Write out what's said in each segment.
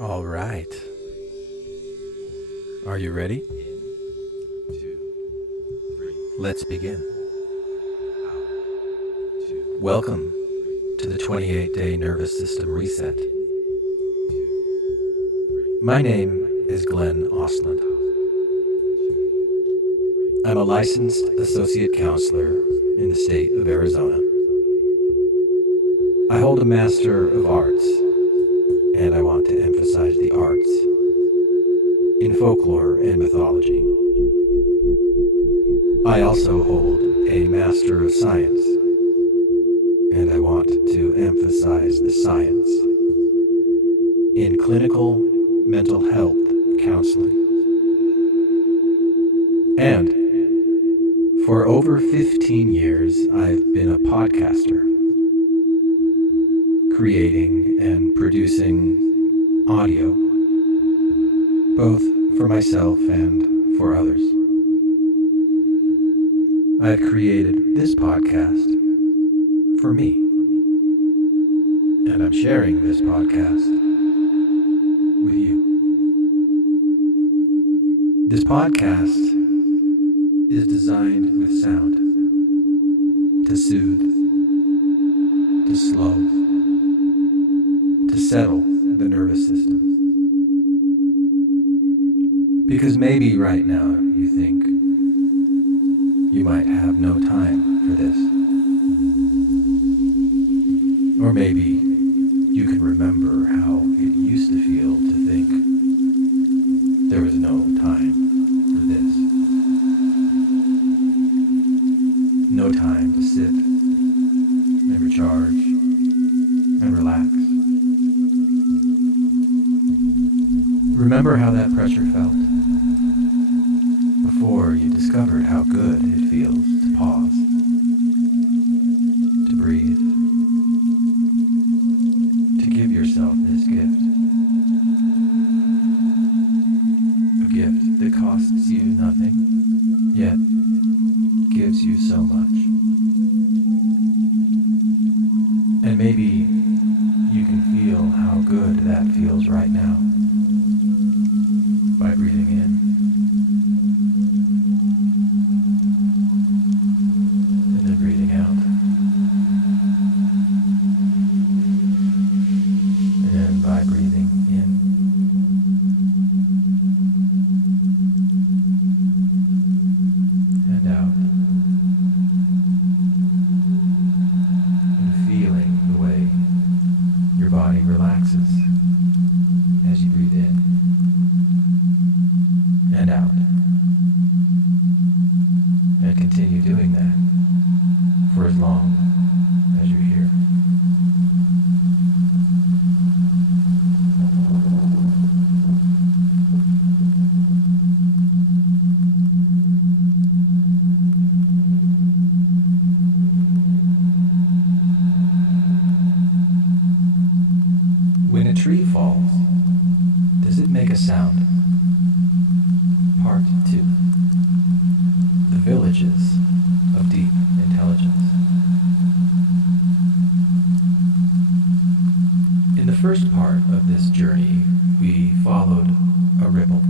All right. Are you ready? Let's begin. Welcome to the 28-day nervous system reset. My name is Glenn Osland. I'm a licensed associate counselor in the state of Arizona. I hold a Master of Arts, and I want to emphasize the arts in folklore and mythology. I also hold a Master of Science, and I want to emphasize the science in clinical mental health counseling. And for over 15 years, I've been a podcaster, creating and producing audio, both for myself and for others. I've created this podcast for me, and I'm sharing this podcast with you. This podcast is designed with sound to soothe, to slow, to settle the nervous system. Because maybe right now you think you might have no time for this. Or maybe you can remember how it used to feel to think there was no time for this. No time to sit and recharge and relax. Remember how that pressure felt before you discovered how good it feels to pause, to breathe, to give yourself this gift. A gift that costs you nothing, yet gives you so much. And maybe you can feel how good that feels right now by breathing in and then breathing out, and by breathing in and out, and feeling the way your body relaxes as you breathe in and out, and continue doing that for as long as you're here. When a tree falls, does it make a sound? Part 2. The Villages of Deep Intelligence. In the first part of this journey, we followed a ripple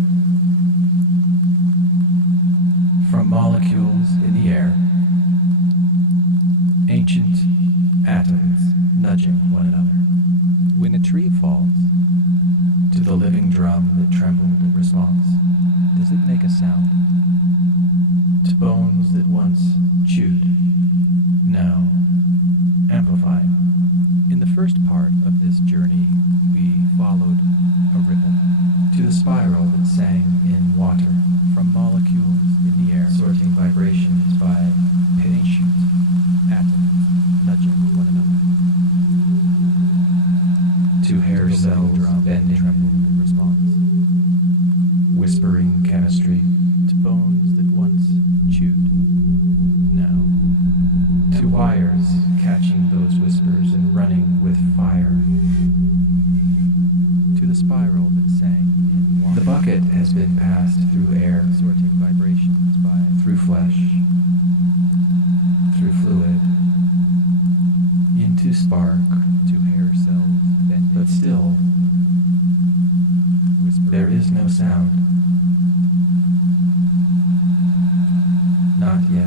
from molecules in the air, ancient atoms nudging one another. When a tree falls, to the living drum that trembled in response, does it make a sound? To bones that once chewed, now amplified. In the first part of this journey, we followed a ripple to the spiral that sang in water from molecules in the air, sorting vibrations by ancient atoms nudging one another. To hair cells bending in response, whispering chemistry to bones that once chewed, now to wires catching those whispers and running with fire, to the spiral that sang in water. The bucket has been passed through air, sorting vibrations by through flesh, through fluid, into spark, to hair cells bending, but still There is no sound. Not yet.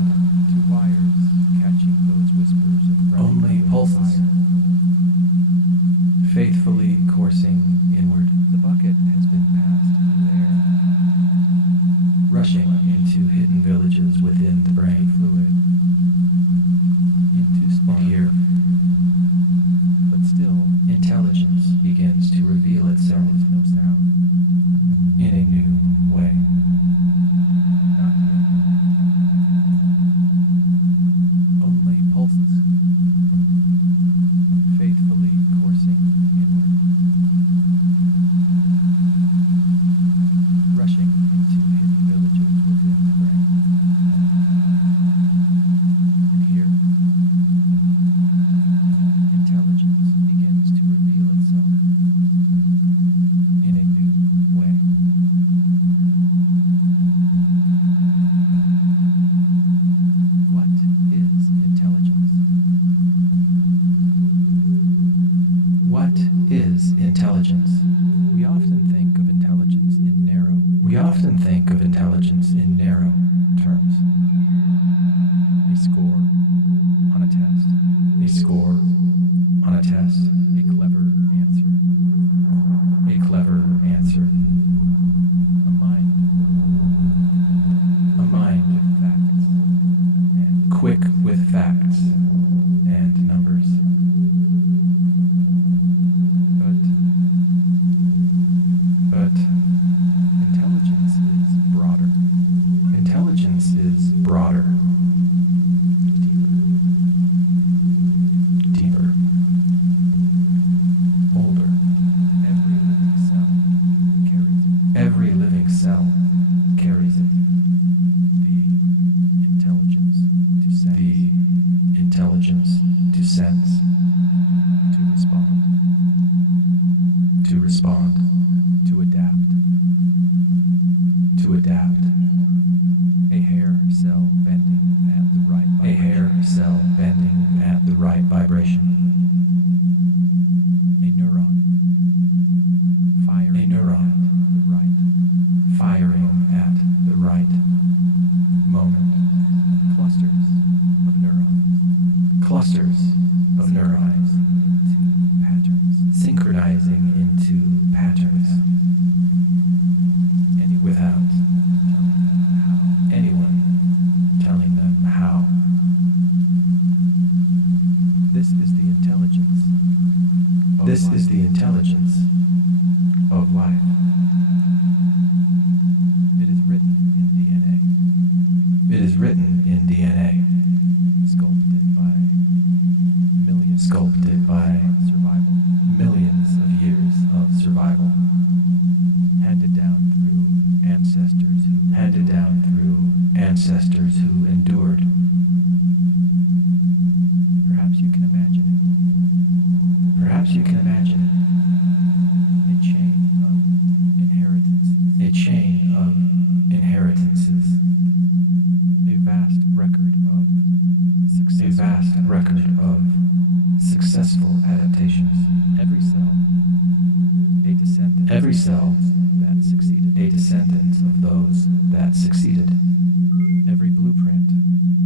Two wires catching those whispers and Only pulses. Faithfully coursing inward. The bucket has been passed through air. Rushing into hidden villages within the brain. Fluid. Into And spark. here, But still, intelligence begins to reveal there itself is no sound. in a new way. Not yet. Only pulses. Faithfully coursing inward. Rushing into hidden villages within the brain. And here, intelligence begins to reveal itself in a new way. What is intelligence? What is intelligence? We often think of intelligence in narrow. We often think of intelligence in narrow terms. A score on a test. A score on a test. A clever answer. A clever answer. A mind. A mind With facts. And quick with facts and numbers. But intelligence is broader. Intelligence is broader, Deeper. deeper, older. Every living cell carries it. Every living cell carries it. The intelligence to sense. The intelligence to sense, To respond. to respond, To adapt. to adapt. A hair cell bending at the right A vibration. hair cell bending at the right vibration. A neuron. Firing A neuron. at the right. Firing at the right moment. Clusters of neurons. Clusters of neurons Into patterns. synchronizing into patterns without anyone telling them how. This is the intelligence. Of This life. is the intelligence of life. It is written in DNA. It is written in DNA, Sculpted by millions. sculpted by Survival. millions of years of survival, Handed down through ancestors who handed down through ancestors who endured. Perhaps you can imagine it. Perhaps you can imagine A chain of inheritances. a chain of inheritances, A vast record of a success. vast record of successful adaptations. Every cell. A descendant. Every cell, that succeeded. a descendant of those that succeeded. Every blueprint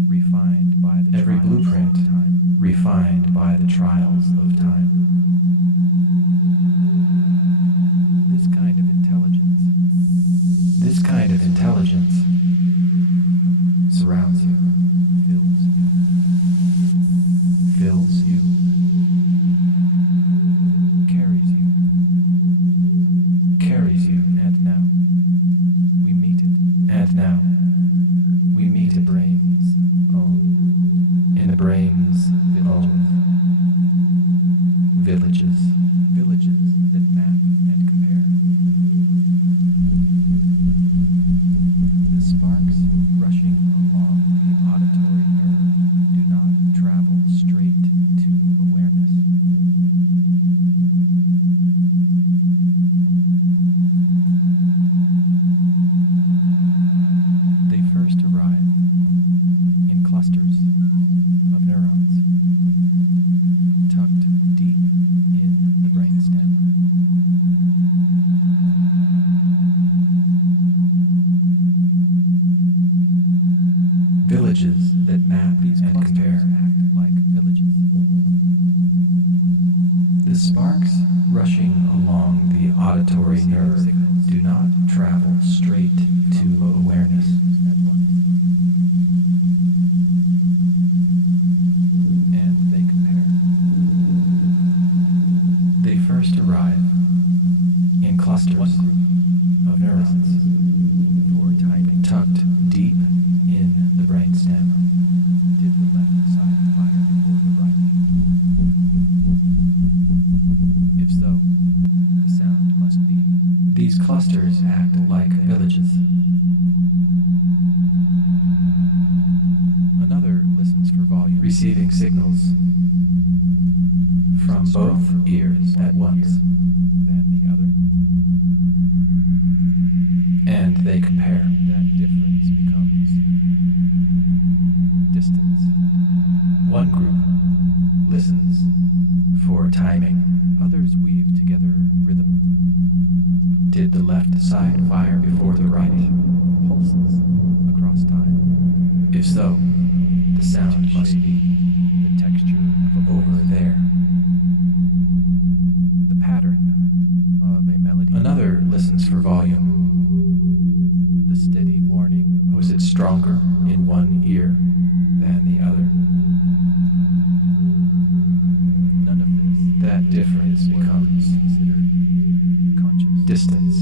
refined by the Every trials blueprint of time. refined by the trials of time. This kind of intelligence This kind of intelligence surrounds you, fills you, fills you, carries you, carries you, and now we meet it. and now we meet The it brain's own in the brain's own villages, villages that map and compare. The sparks rushing along the auditory nerve do not travel straight to awareness. They first arrive in clusters of neurons tucked deep in the brainstem. The sparks rushing along the auditory nerve do not travel straight to awareness. And they compare. They first arrive in clusters of neurons For timing, tucked deep in the brainstem. did the left side fire before the right? If so, the sound must be. These clusters act like villages. Another listens for volume, Receiving signals from both ears at once, than the other. and they compare. That difference becomes distance. One group listens for timing. Others weave together rhythm, Did the left side fire before the right? pulses across time. If so, the sound must be The texture of a over voice, there. the pattern of a melody, Another listens for volume. the steady warning of Was it stronger in one ear than the other? none of this. That difference is what becomes is considered conscious. distance.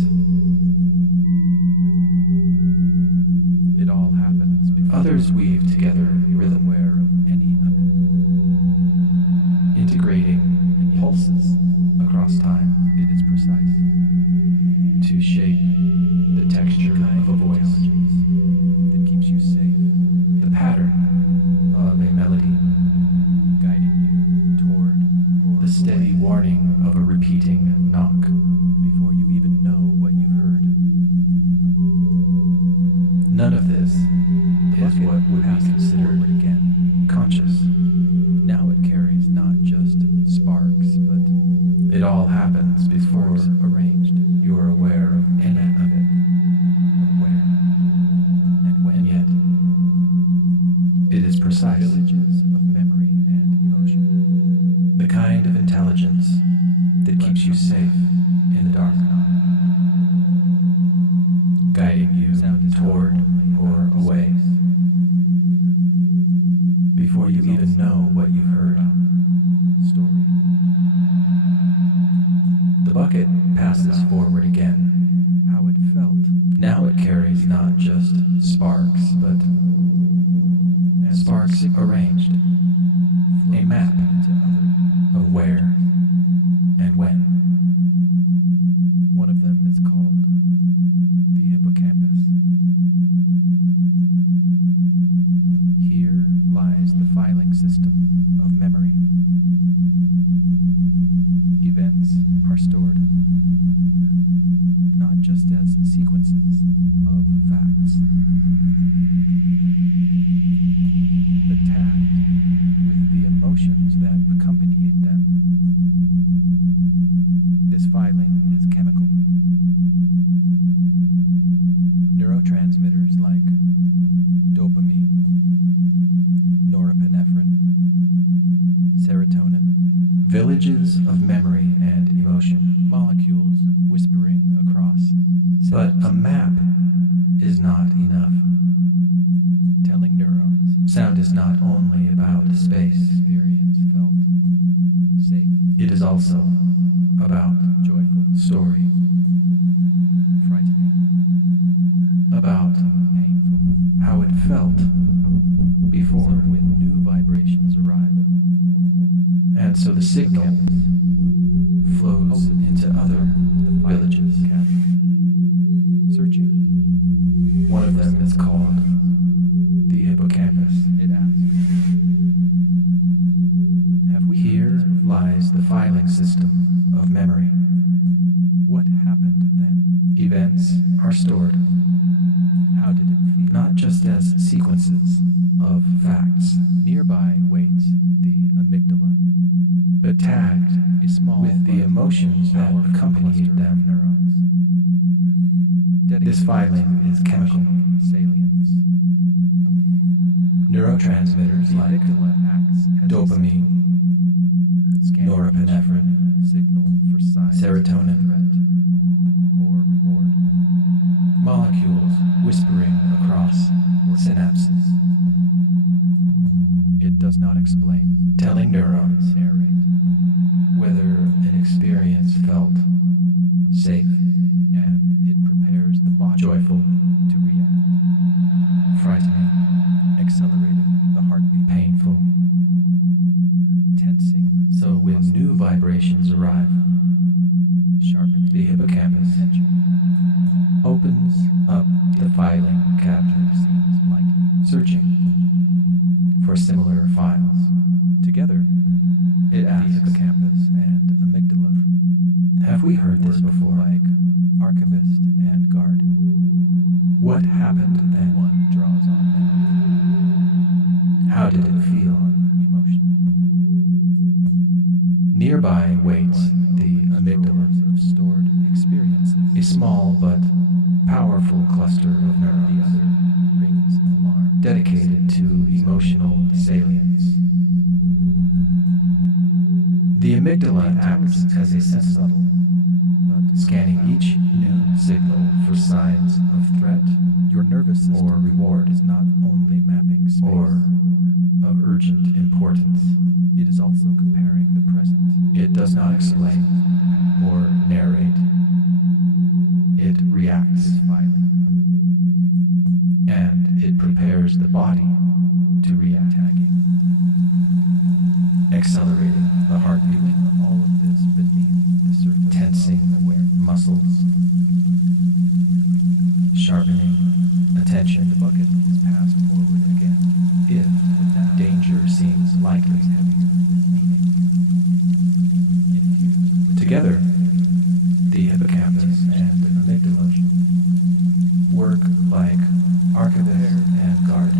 It all happens before Others weave together you are rhythm, aware of any of it. integrating pulses across time It is precise. to shape the texture of a voice, Intelligence that keeps you safe, the pattern of a melody, guiding you toward or the steady away warning of a repeating knock. before you even know what you heard. None of this is Bucket what would be passes considered forward again. conscious. Now it carries not just sparks, but It all happens before sparks arranged you are aware of any of it, of where and when. and yet it is precise. Villages of memory and emotion. The kind of intelligence that keeps you safe in the dark, guiding you Sound is not toward only or about away space. before you even know what you heard. Story. The bucket passes forward again. How it felt. Now it carries not just sparks, but as sparks arranged, flows a map into other. of where and when. One of them is called the hippocampus. Here lies the filing system of memory. Events are stored not just as sequences of facts, but tagged with the emotions that accompanied them. This filing is chemical. Neurotransmitters like dopamine, norepinephrine, serotonin, Villages of memory and emotion. molecules whispering across But a synapses, map is not enough. telling neurons Sound is not only about space, experience felt safe, it is also about joyful, story, frightening, about painful. how it felt So before. when new vibrations arrive, And so the signal flows into other the filing villages. cavity, searching, One of them is called the hippocampus. it asks, have we heard Here this before? lies the filing system of memory. What happened then? Events are stored How did it feel? not just as sequences of facts. Nearby waits the amygdala, But tagged a small with the but emotions that powerful accompanied cluster of them. neurons. This filing is chemical. Salience. Neurotransmitters The like amygdala acts as dopamine, scanning norepinephrine, signal for signs serotonin, of threat or reward. molecules whispering across synapses, It does not explain, telling neurons narrate, whether an experience felt safe, and it prepares the body joyful, to react, frightening, accelerating the heartbeat, painful. tensing. So when new vibrations arrive, sharpening the hippocampus tension, opens up the filing cabinet, seems likely. searching for similar files. Together, It the asks, hippocampus and amygdala have we heard this work before? like archivist and guard. What happened then? One draws on memory, How did it feel? on emotion. Nearby waits One the opens amygdala, drawers of stored experiences. a small but powerful cluster of The neurons other rings alarm. dedicated to emotional salience. The amygdala acts as a sentinel, But scanning each new signal for signs of threat your nervous system or reward is not only mapping space, or of urgent importance. it is also comparing the present. It does not explain or narrate. It reacts, This filing, and it prepares the body to react, tagging, accelerating the heartbeat, doing all of this beneath the surface tensing of awareness. muscles, sharpening attention. The bucket is passed forward again. If danger seems likely, Heavier with meaning. Infused with together, the hippocampus and amygdala work like archivist and guard.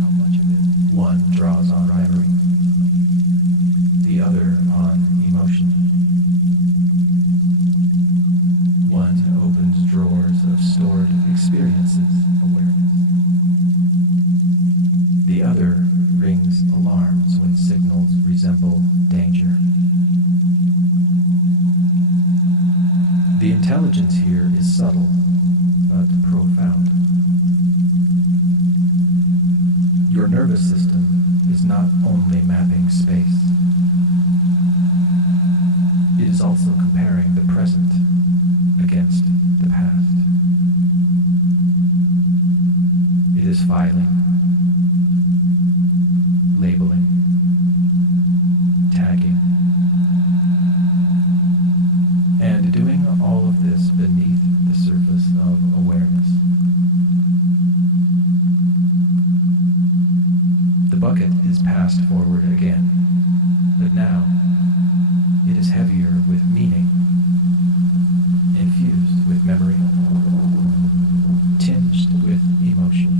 how much of it One draws on memory, the other on emotion. One opens drawers of stored experiences, awareness. the other rings alarms when signals resemble danger. The intelligence here is subtle, but profound. Your nervous system is not only mapping space, it is also comparing the present against the past. It is filing, labeling, tagging, and doing all of this beneath the surface of awareness. The bucket is passed forward again, but now it is heavier with meaning, infused with memory, tinged with emotion,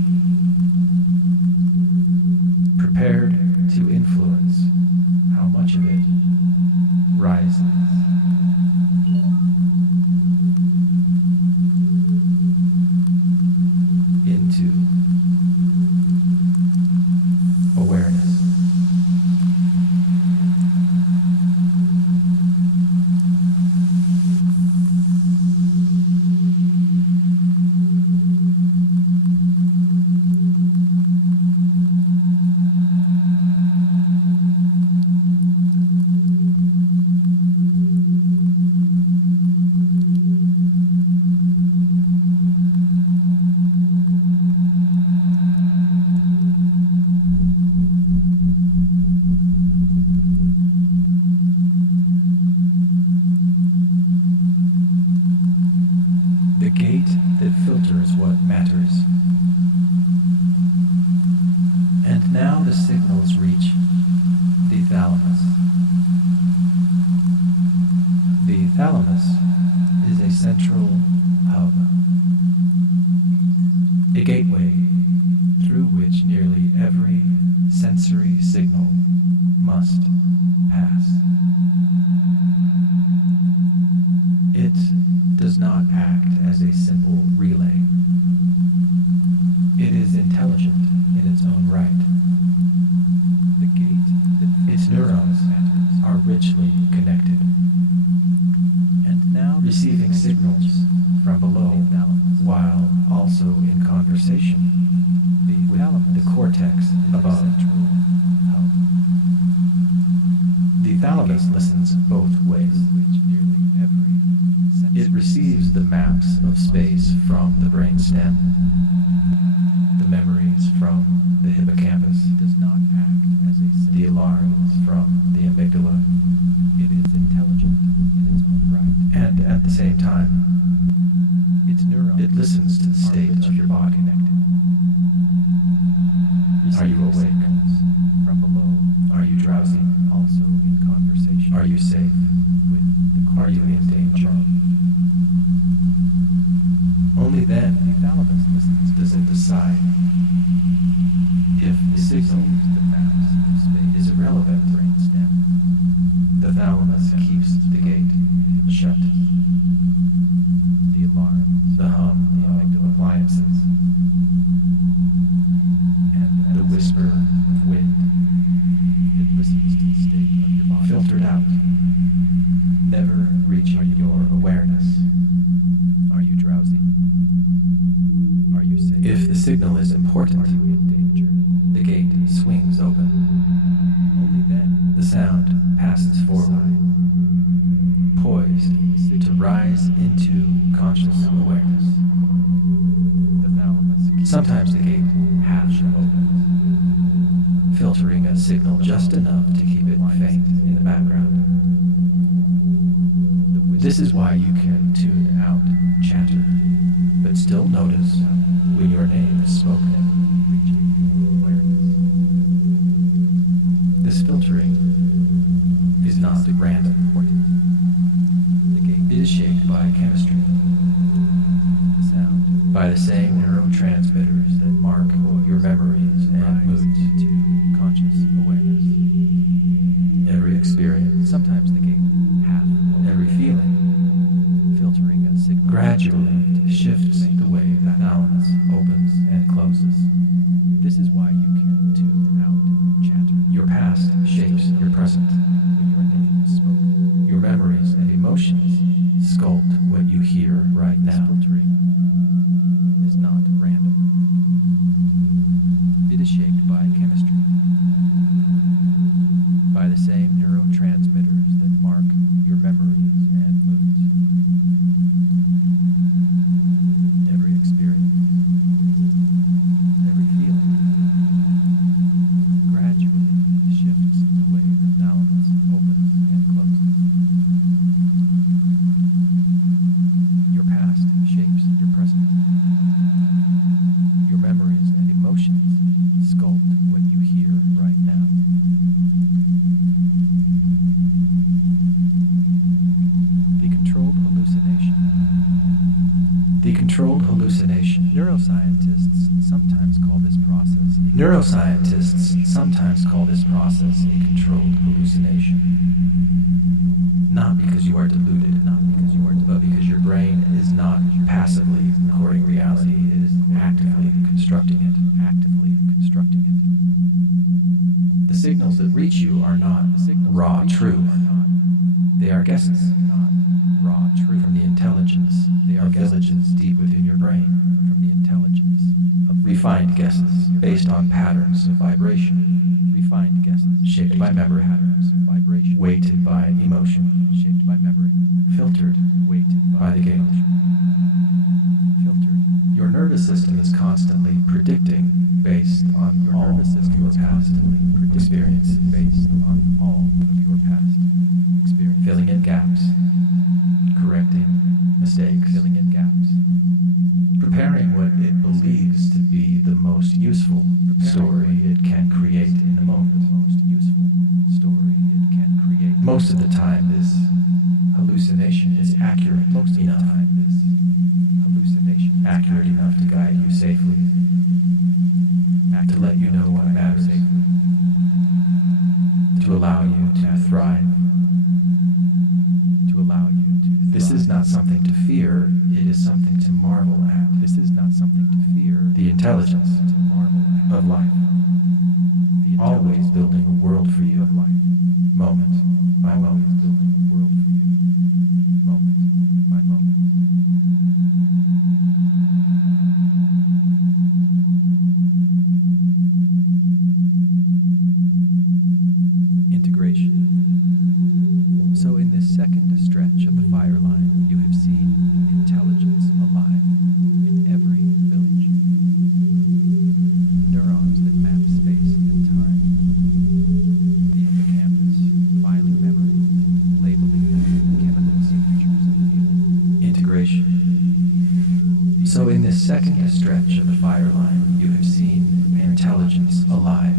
prepared to influence how much of it rises. Into awareness. The gate that filters what matters. And now the signals reach the thalamus. The thalamus is a central hub, a gateway sensory signal must pass. It does not act as a simple relay. It is intelligent in its own right. The gate that Its neurons are richly connected, and now receiving signals from below while also in conversation with the cortex above. The thalamus listens both ways. It receives the maps of space from the brainstem, the memories from the hippocampus, does not act as a the alarms from the amygdala, It is intelligent in its own right. and at the same time, Its neurons it listens to the state of your body. Are you awake? From below, Are you drowsy? also in conversation. Are you safe? with the Are you in danger? above. Only then The thalamus listens does it decide if the signal receives the maps of space is irrelevant. brainstem. The thalamus keeps the gate shut. The alarms, The hum of appliances, and the whisper of wind, it listens to the state of your body. filtered out, never reaching your awareness. Are you drowsy? Are you safe? If the signal is important, Are you in danger? the gate swings open. Only then The sound passes forward, poised to rise into conscious awareness. the thalamus keeps Sometimes the gate half opens, filtering a signal just enough to keep it faint in the background. the whisper This is why you can tune out chatter, but still notice when your name is spoken. reaching your awareness. This filtering is not random. The gate It is shaped by chemistry, the sound by the same neurotransmitters that mark your memories and rise moods. into conscious awareness. Every experience, Sometimes the gate half every feeling, filtering a signal gradually shifts the way the thalamus opens and closes. This is why you can tune out chatter. Your past shapes your present. When your name is spoken. Your memories and emotions sculpt what you hear right This now. filtering is not random. It is shaped by chemistry, by the same neurotransmitters that mark your memories and moods. Every experience, every feeling, gradually shifts the way the thalamus opens and closes. Your past shapes your present. Your memories and emotions sculpt what you hear right now. The controlled hallucination. The controlled hallucination. Neuroscientists sometimes call this process Neuroscientists sometimes call this process a controlled hallucination. Not because you are deluded, but because your brain is not passively recording reality, it is actively constructing it. The signals that reach you are not raw truth. They are guesses not raw truth from the intelligence of villages deep within your brain. from the intelligence of Refined guesses based on patterns of vibration, refined guesses shaped by based on memory, patterns of vibration, weighted by emotion, shaped by memory, filtered weighted by the gate. emotion, filtered. Your nervous system is constantly predicting based on Your all nervous system of is your past constantly experiences, based on all of your past experience. filling in gaps, correcting mistakes, Filling in gaps. preparing what it believes to be the most useful story it can create in the moment. The most useful story it can create. Most of the time, this hallucination is accurate Most of enough, the time, this hallucination is accurate enough to guide you safely, to let you know what matters, safely, thrive. To allow you to thrive. This is not something to fear, it is something to marvel at. This is not something to fear. The intelligence to marvel at. of life, The always building a world for you, of life. moment by Always moment. building a world for you. Moment by moment. Integration. So in this second stretch of the fire line, you have seen intelligence alive in every village. Neurons that map space and time. The hippocampus, filing memories, labeling them, chemical signatures of feeling. Integration. So in this second stretch of the fire line, you have seen intelligence alive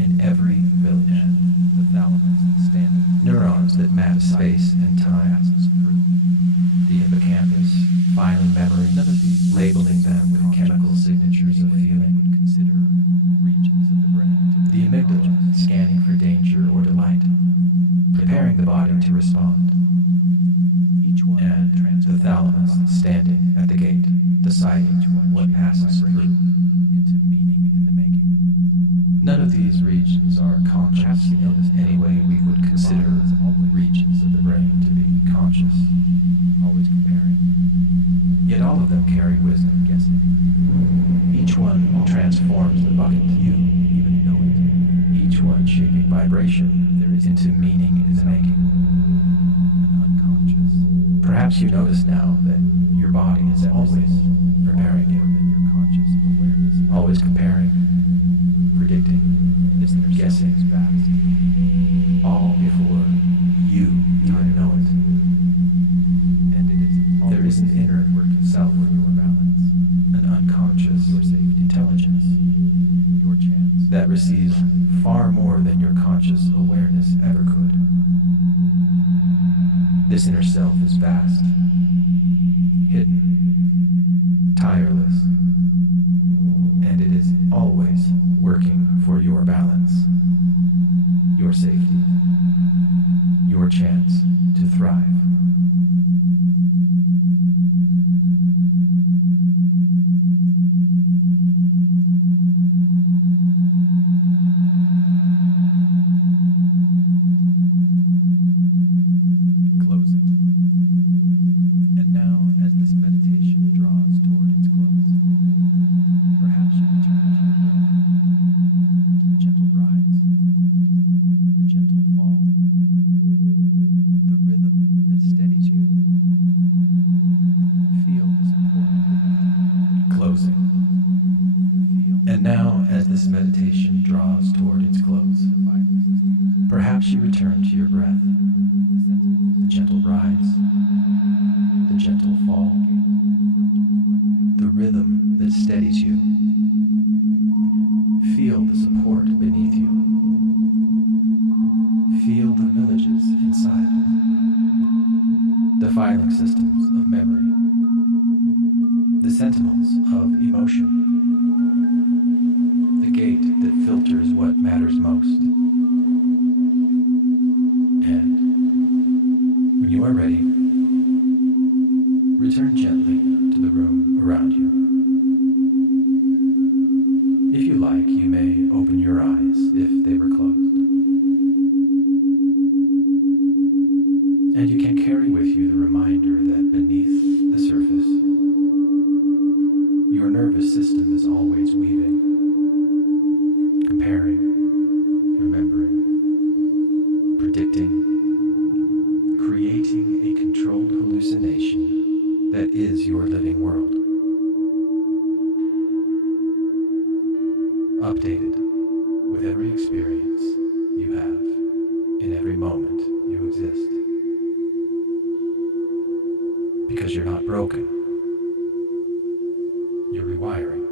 in every village. And the thalamus standing. Neurons that map space and time. Passes through. The hippocampus, filing memories, None of these labeling them with chemical signatures of feeling. would consider regions of the brain to The be amygdala, scanning for danger or delight, preparing the body to respond. each one And the thalamus, standing at the gate, deciding what passes through. into meaning in the making. None of these regions are conscious Perhaps you noticed in any way we would consider regions of the brain to be conscious. Always comparing, Yet all of them carry wisdom. guessing, Each one transforms the bucket. you even know it. Each one shaping vibration There is into meaning in the making. An unconscious. Perhaps you notice now that your body is that always receives preparing far more you, than your conscious awareness. always comparing, predicting, This inner self guessing, is vast. all before you even know it. And it is There is an inner self, for your balance, an unconscious your safety, intelligence your chance. that receives far more than your conscious awareness ever could. This inner self is vast, hidden, tireless, and it is always working for your balance, your safety, your chance to thrive. Closing. And now, as this meditation draws toward its close, perhaps you return to your breath, the gentle rise, the gentle fall, the rhythm that steadies you. Feel the support beneath you. Closing. Feel And now, as this meditation draws toward its close, the filing system, perhaps you return to your breath, the sentiments, the gentle rise, the gentle fall, the rhythm that steadies you. Feel the support beneath you. Feel the villages inside. The filing systems of memory. The sentinels of emotion. The gate that filters what matters most. And when you are ready, return gently to the room around you. If you like, you may open your eyes if they were closed. And you can carry with you the reminder that beneath the surface, your nervous system is always weaving, comparing, remembering, predicting, creating a controlled hallucination that is your living world. Updated with every experience you have in every moment you exist. Because you're not broken, you're rewiring.